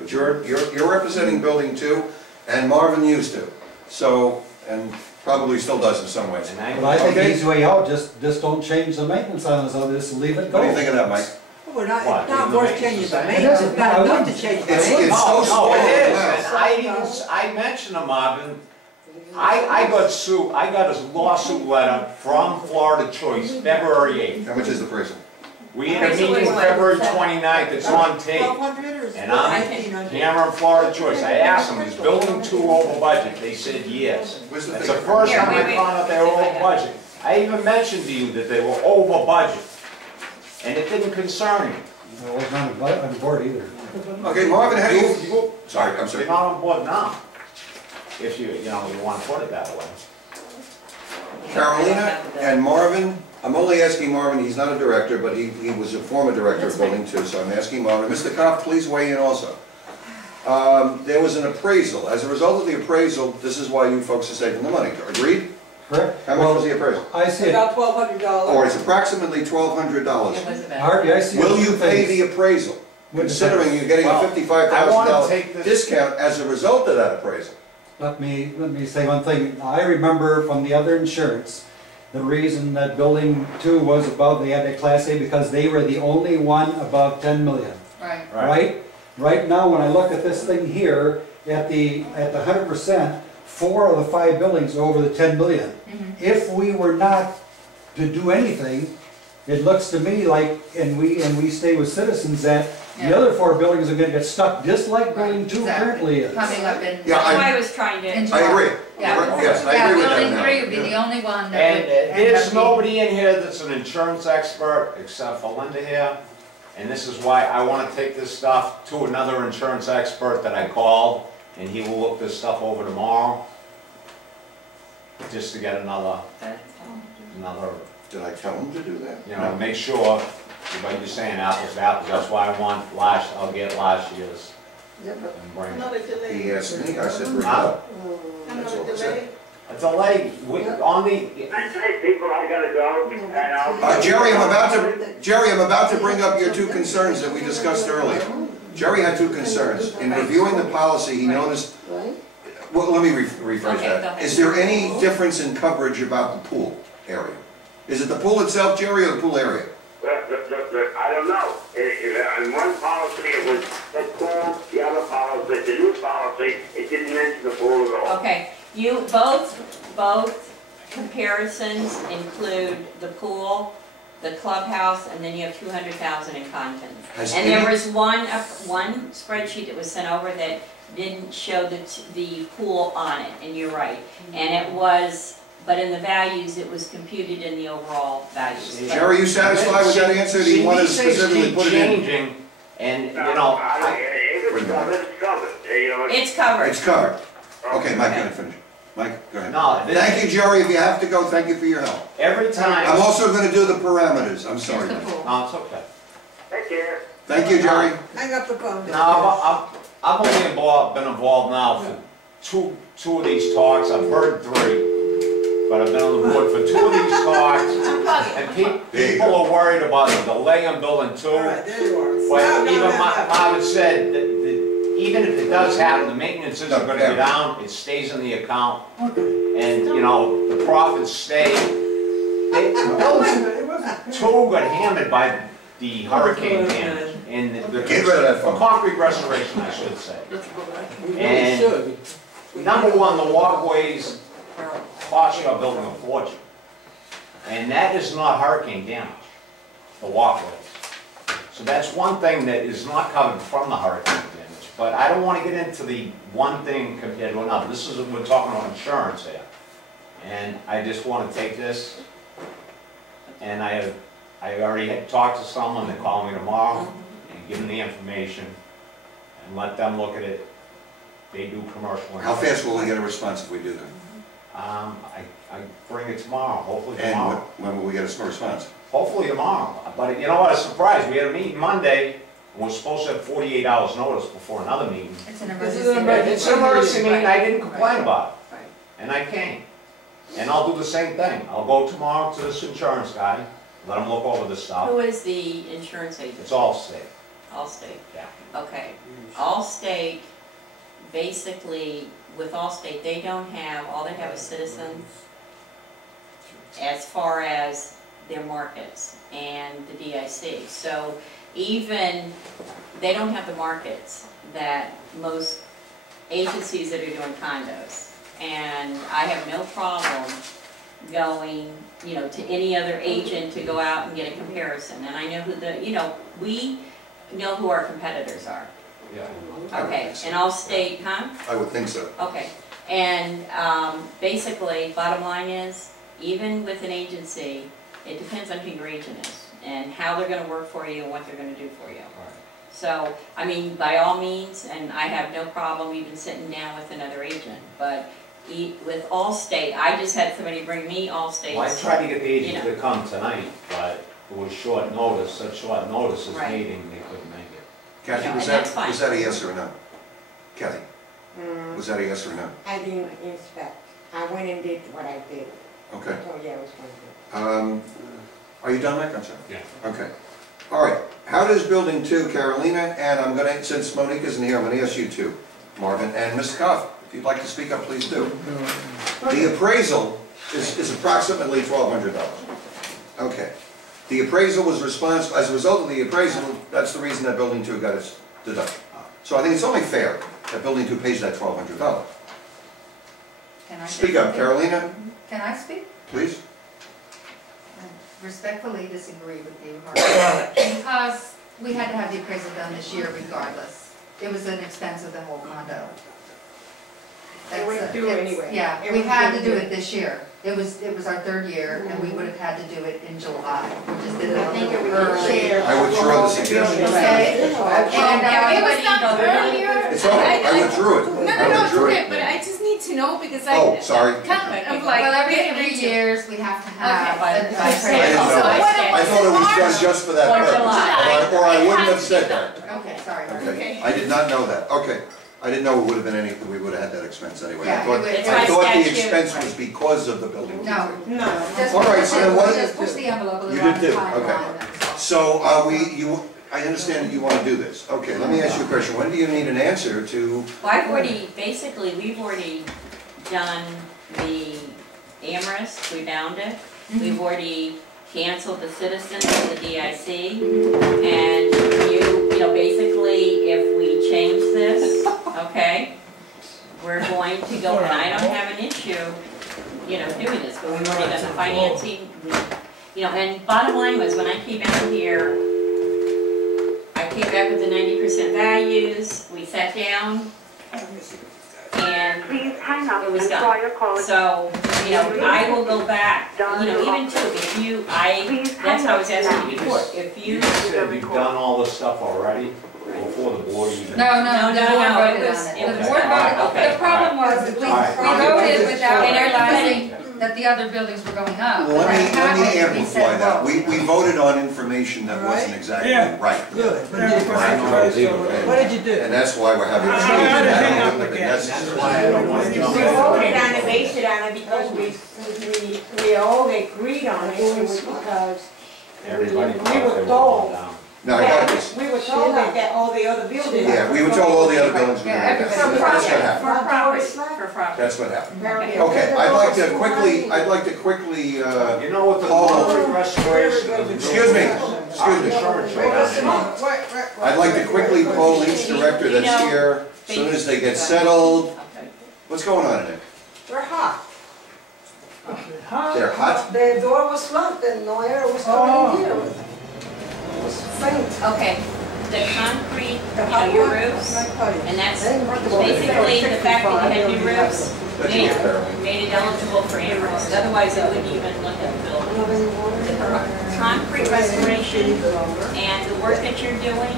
But you're representing Building 2, and Marvin used to. So, and probably still does in some ways. But I think the easy way out, just don't change the maintenance on it, so just leave it go. What do you think of that, Mike? We're not, it's not worth changing the maintenance, doesn't- it's not I enough to wouldn't. change the It's maintenance. so No, small. it is, Wow. and I mentioned to Marvin, I got sued, I got a lawsuit letter from Florida Choice, February 8th. How much is the prison? We had a meeting February 29th, it's on tape. 1,200 or And I'm 1,500? Cameron, Florida Choice. I asked them, is Building 2 over budget? They said yes. Where's the That's the figure? first time Here, I wait, found out they were over budget. I even mentioned to you that they were over budget. And it didn't concern you. I wasn't on board either. Okay, Marvin, how do you, sorry, I'm sorry. You're not on board now. If you want to put it that way. Carolina and Marvin, I'm only asking Marvin, he's not a director, but he was a former director of Building 2, so I'm asking Marvin. Mr. Kopp, please weigh in also. There was an appraisal. As a result of the appraisal, this is why you folks are saving the money. Agreed? Correct? How much was the appraisal? I see it, About $1,200. Or it's approximately $1,200. Harvey, I see it. Will you pay the appraisal, considering you're getting a Well, I wanna take $55,000 this- discount as a result of that appraisal? Let me say one thing. I remember from the other insurance, the reason that Building 2 was above, they had a Class A because they were the only one above 10 million. Right. Right? Right now, when I look at this thing here, at the 100%, 4 of the 5 buildings are over the 10 million. If we were not to do anything, it looks to me like, and we stay with citizens, that the other 4 buildings are gonna get stuck just like Building 2 Exactly. currently is. Coming up in. Yeah, That's I- why I was trying to. I agree. Yeah. Yes, I agree with that Building now. 3 would be Yeah. the only one that And would end there's up being. nobody in here that's an insurance expert except for Linda here. And this is why I want to take this stuff to another insurance expert that I called, and he will look this stuff over tomorrow. Just to get another, Did I tell him to do that? you know, make sure, what you're saying, apples to apples. That's why I want I'll get last year's Yeah, but and bring it. another delay. He asked me, I said, bring it Huh? up. That's Another all I said. delay. A delay, on the, I say, people, I gotta go, and I'll. Jerry, I'm about to bring up your 2 concerns that we discussed earlier. Jerry had 2 concerns. In reviewing the policy, he noticed, well, let me rephrase Okay, go that. ahead. Is there any difference in coverage about the pool area? Is it the pool itself, Jerry, or the pool area? I don't know. In one policy, it was the pool, the other policy, the new policy, it didn't mention the pool at all. Okay, both comparisons include the pool, the clubhouse, and then you have 200,000 in contents. Has And there any- was one spreadsheet that was sent over that didn't show the pool on it, and you're right. And it was, but in the values, it was computed in the overall values. But- Jerry, you satisfied with that answer? Do you want to these things specifically keep put it in? changing, and, you know, If it's covered, it's covered. You know, It's covered. It's covered. Okay, Mike, go ahead, finish. Mike, go ahead. no, Thank you, Jerry. If you have to go, thank you for your help. every time. I'm also going to do the parameters. I'm sorry, Just the Mike. pool. No, it's okay. take care. Thank you, Jerry. Hang up the phone. No, I've only been involved now for two of these talks. I've heard 3, but I've been on the board for 2 of these talks. And people are worried about the delay in Building 2. All right, there you are. But No, even no, no, no. Marvin said that even if it does happen, the maintenance isn't going to go down. It stays in the account, and you know the profits stay. Building 2 got hammered by the hurricane damage and Get rid of that phone. concrete restoration, I should say. And number one, the walkways cost your building a fortune, and that is not hurricane damage. The walkways. So that's one thing that is not covered from the hurricane damage. But I don't want to get into the one thing compared to another. This is, we're talking about insurance here. And I just want to take this, and I already had talked to someone, they're calling me tomorrow, and give them the information, and let them look at it. They do commercial. How fast will we get a response if we do that? I bring it tomorrow, hopefully And tomorrow. when will we get a response? Hopefully tomorrow. But you know what, a surprise, we had a meeting Monday, and we're supposed to have 48 hours notice before another meeting. It's an This is emergency. an emergency. It's an emergency meeting, I didn't complain Right. about it, Right. and I came. And I'll do the same thing. I'll go tomorrow to this insurance guy, let him look over the stuff. Who is the insurance agent? It's all state. Allstate. Yeah. Okay. Allstate, basically, with Allstate, they don't have, all they have is Citizens as far as their markets and the DIC. So even, they don't have the markets that most agencies that are doing condos. And I have no problem going, you know, to any other agent to go out and get a comparison. And I know who the, you know, we know who our competitors are. Yeah. I would Okay, think so. and Allstate, huh? I would think so. Okay, and basically, bottom line is, even with an agency, it depends on who your agent is and how they're gonna work for you and what they're gonna do for you. Right. So, I mean, by all means, and I have no problem even sitting down with another agent, but with Allstate, I just had somebody bring me Allstate's. Well, I tried to get the agent you know. to come tonight, but it was short notice, such short notice, this Right. meeting, they couldn't make it. Kathy, Yeah, was and that's that, fine. was that a yes or a no? Kathy, was that a yes or a no? I didn't inspect. I went and did what I did. Okay. So, yeah, it was going to Are you done, Mike? I'm sorry. Yeah. Okay. All right. How does Building 2, Carolina, and I'm gonna, since Monique isn't here, I'm gonna ask you two, Marvin, and Mr. Koff, if you'd like to speak up, please do. The appraisal is approximately $1,200. Okay. The appraisal was responsible, as a result of the appraisal, that's the reason that Building 2 got its deduction. So I think it's only fair that Building 2 pays that $1,200. Can I say Speak up, something? Carolina, Can I speak? please. I respectfully disagree with you, Harvey, because we had to have the appraisal done this year regardless. It was an expense of the whole condo. It went That's through it's- anyway. Yeah, It we was had to done do through. it this year. It was our third year, and we would have had to do it in July. We just did it a little early. I withdraw the suggestion. Okay. And It was everybody done voted on it. earlier. It's over, I withdrew it. No, I no, no, withdrew do it. it, but I just need to know because I. Oh, sorry. Kind of like. Well, every getting 3 into- years, we have to have Okay, by- an by appraisal. I didn't know So that. what it I was thought it was in done March. just for that Or purpose. July. Or I wouldn't have said that. Okay, sorry. Okay, I did not know that, okay. I didn't know it would have been any, we would have had that expense anyway. Yeah, I thought, it would- It's I by thought the statute. expense was because of the building. No. No. Just All right, so then what- just push the envelope a You little did on the do, timeline. okay. That's all. So, I understand that you want to do this. Okay, let me ask you a question. When do you need an answer to, Well, I've already, basically, we've already done the Amherst, we bound it. We've already canceled the Citizens and the DIC. And you know, basically, if we change this, okay, we're going to go, and I don't have an issue, you know, doing this, but we've already done the financing. You know, and bottom line was, when I came out here, I came back with the 90% values, we sat down, and Please hang up it was and done. try your call. So, you know, I will go back, you know, even too, if you, that's how I was asking you before, if You you. said you've done all this stuff already before the board even. No, No, the no, board no, voted it was- on it it. was- The board voted, Okay. the problem was, we All right. voted without And realizing that the other buildings were going up. well, let When me it happened, we amplify said, that. whoa. We voted on information that wasn't exactly Yeah. right. Good. But did you I know it's legal. What did you do? And that's why we're having this I meeting. gotta hang I up don't think again. that's That's necessary. why I don't want to We jump voted on in. it, based it on it because we all agreed on it. It was because Everybody thought we they were were told. going down. No, I got this. We were told that all the other buildings. Yeah, we were told all the other buildings were Yeah, doing that. everybody- That's what For happened. property, for property. That's what happened. Apparently. Okay, I'd like to quickly, You know what the Paul- concrete restoration doesn't do? excuse me, Our excuse me. insurance rate on it. I'd like to quickly poll each director that's here, as soon as they get settled. Okay. What's going on in there? We're hot. They're hot? The door was locked and no air was coming in here. It was faint. Okay, the concrete, you know, your roofs, and that's basically the fact that you had new roofs That's made, not fair. made it eligible for Amherst, otherwise it wouldn't even look at the building. The concrete restoration and the work that you're doing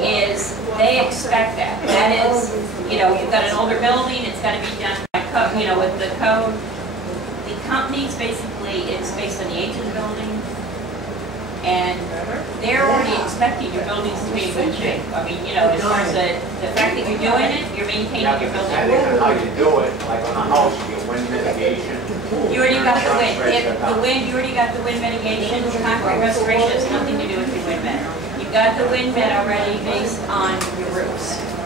is, they expect that. That is, you know, you've got an older building, it's gotta be done by code, you know, with the code. The companies, basically, it's based on the age of the building, and they're already expecting your buildings to be in good shape. I mean, you know, as far as the fact that you're doing it, you're maintaining Yeah, your building. depending on how you do it, like on a house, you get wind mitigation. You already got the wind, Insurance rates if are the wind, you already got the wind mitigation, concrete restoration has nothing to do with the wind met. You got the wind metal ready based on your roofs.